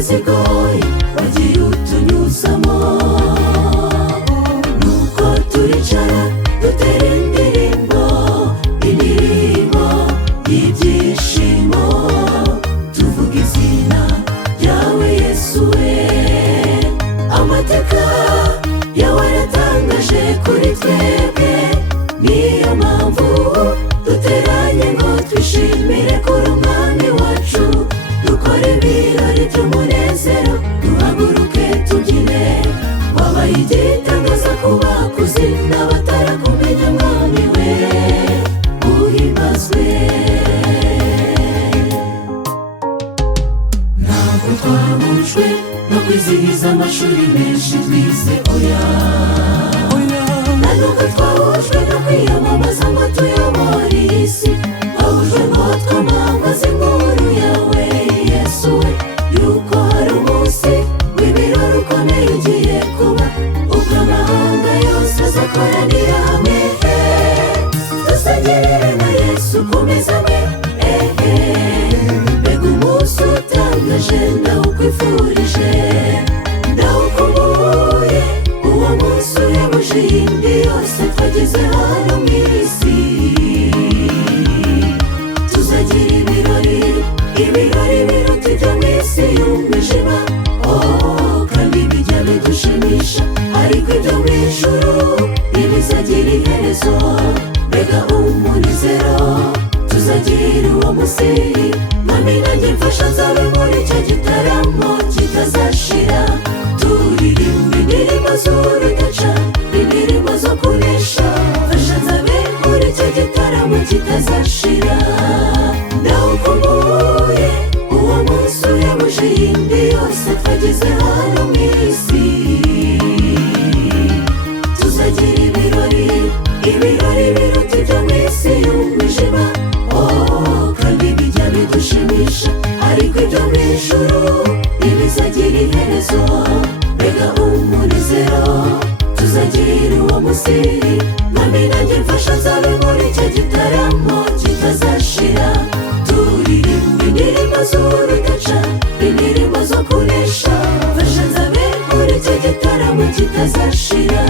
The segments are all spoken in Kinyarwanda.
zigoye wagiye utunyuzamo, nuko turicara dutera indirimbo, indirimbo y'ibyishimo, tuvuga izina ryawe Yesu we. Amateka yawe aratangaje kuri twebwe, niyo mpamvu duteranye ngo twishimire kuri umwami wacu, dukore ibirori by'umunezero, duhaguruke tubyine. Wabaye igitangaza ku bakuzi n'abatarakumenya mwami we, uhimbazwe. Ntabwo twahujwe no kwizihiza amashuri menshi twize, oya nta nubwo twahujwe no kwiyamamaza ngo tuyobore iyi si, twahujwe ngo twamamaze inkuru yawe Yesu we, yuko hari umunsi w'ibirori ukomeye ugiye kuba, ubwo amahanga yose azakoranira hamwe, dusangirire na Yesu ku meza amwe. Mbega umunsi utangaje ndawukwifurije, ndawukumbuye, uwo munsi uhebuje iyindi yose twagize hano mu isi. Tuzagira ibirori, ibirori biruta ibyo mu isi y'umwijima, kandi bijya bidushimisha, ariko ibyo mu ijuru ntibizagira iherezo. Mbega umunezero tuzagira uwo munsi, mwami nanjye mfasha nzabe muri icyo gitaramo kitazashira, turirimba indirimbo z'urudaca, indirimbo zo kunesha, mfasha nzabe muri icyo gitaramo kitazashira. Ndawukumbuye, uwo munsi uhebuje iyindi yose twagize hano mu isi. Tuzagira ibirori, ibirori biruta ibyo mu isi y'umwijima, kandi bijya bidushimisha, ariko ibyo mu ijuru ntibizagira iherezo. Mbega umunezero tuzagira uwo munsi, mwami nanjye mfasha nzabe muri icyo gitaramo kitazashira, turirimba indirimbo z'urudaca, indirimbo zo kunesha, mfasha nzabe muri icyo gitaramo kitazashira.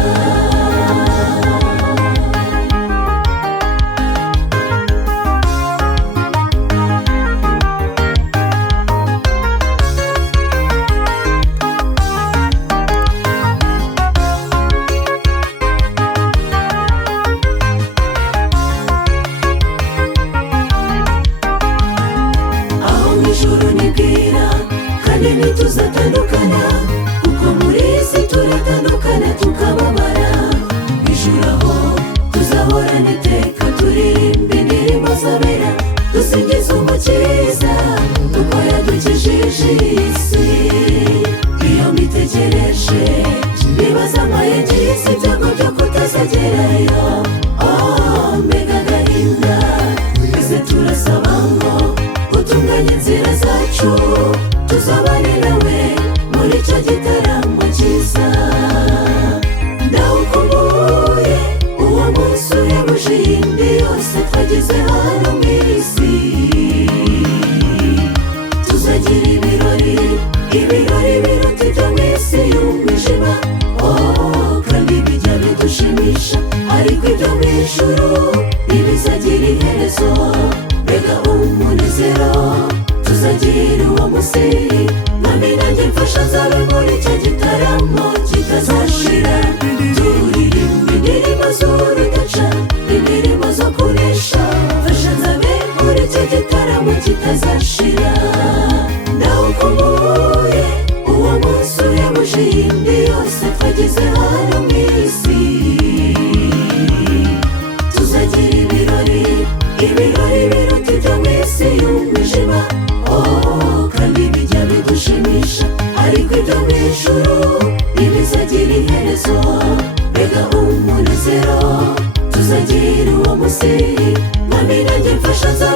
Kandi ntituzatandukana, kuko muri iyi si turatandukana tukababara. Ijuru aho tuzahorana iteka, turirimba indirimbo zabera, dusingiza umukiza kuko yadukijije iyi si. Iyo mbitekereje nibaza amayeri y'isi, ibyago byo kutazagerayo, mbega agahinda. Twese turasaba ngo utunganye inzira zacu, tuzabane nawe muri icyo gitaramo cyiza. Ndawukumbuye, uwo munsi uhebuje iyindi yose twagize hano mu isi. Tuzagira ibirori, ibirori biruta ibyo mu isi y'umwijima, kandi bijya bidushimisha, ariko ibyo mu ijuru ntibizagira iherezo. Mbega umunezero tuzagira uwo munsi, mwami nanjye mfasha nzabe muri icyo gitaramo kitazashira, turirimba indirimbo z'urudaca, indirimbo zo kunesha, mfasha nzabe muri icyo gitaramo kitazashira. Ndawukumbuye, uwo munsi uhebuje iyindi yose twagize hano mu isi. Tuzagira ibirori, ibirori biruta ibyo mu isi y'umwijima, kandi bijya bidushimisha, ariko ibyo mu ijuru ntibizagira iherezo. Mbega umunezero tuzagira uwo munsi, mwami nanjye mfasha nzabe